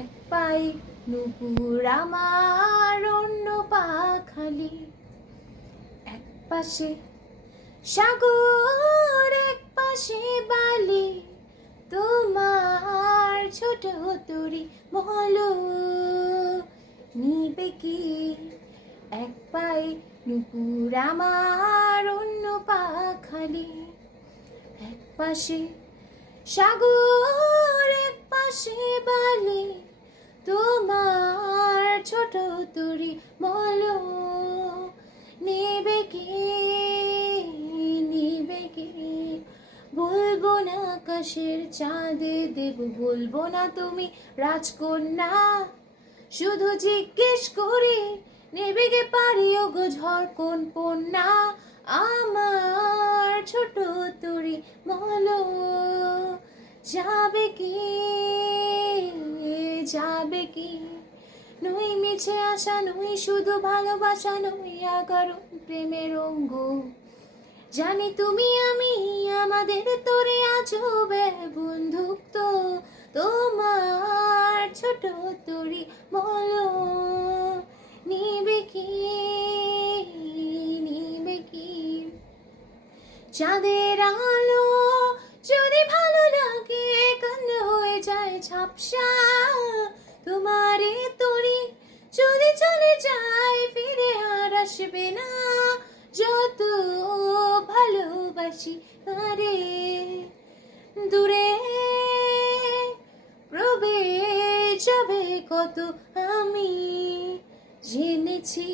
এক পায়ে নুপুর আমার অন্য পা খালি, এক পাশে সাগর এক পাশে বালি, তোমার ছোট তরি বলো নিবে কি? এক পায়ে নুপুর আমার অন্য পা খালি, এক পাশে সাগর এক পাশে বালি, তোমার ছোট তরি বলো নেবে কি? নিবে কি? বলবো না আকাশের চাঁদে দেব, বলবো না তুমি রাজকন্যা, শুধু জিজ্ঞেস করি নেবে গে পারি ওগো ঝড় কোন পন্যা? আমার ছোট তরি বলো যাবে কি? যাবে কি? নই মিছে আশা, নই শুধু ভালোবাসা, নই আগারো প্রেমের অঙ্গ, জানি তুমি আমি আমাদের তোরে আজবে বন্ধুত্ব, তোমার ছোট তরি বলো নিবে কি? নিবে কি? চাঁদের আলো যদি ভালো লাগে কান্না হয়ে যায় ঝাপসা, তোমারে তরি যদি চলে যায় ফিরে আর আসবে না, যত ভালোবাসি আরে দূরে রবে যাবে কত আমি জেনেছি,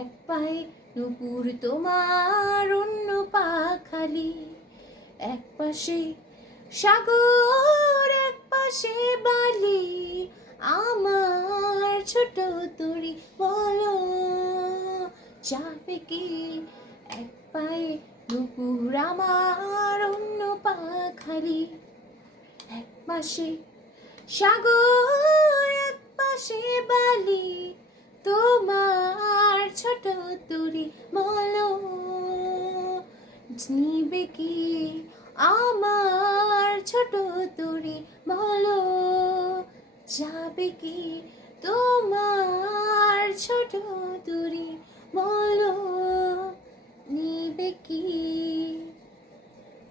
এক পায়ে নুপুর তোমার অন্য পা খালি, এক পাশে সাগর এক পাশে বালি, আমার ছোট তরি বলো যাবে কি? এক পায়ে নুপুর আমার অন্য পা খালি, এক পাশে সাগর এক পাশে বালি, তোমার ছোট তরি বলো নিবে কি? আমার ছোট তরি বলো যাবে কি? তোমার ছোট তরি বলো নিবে কি?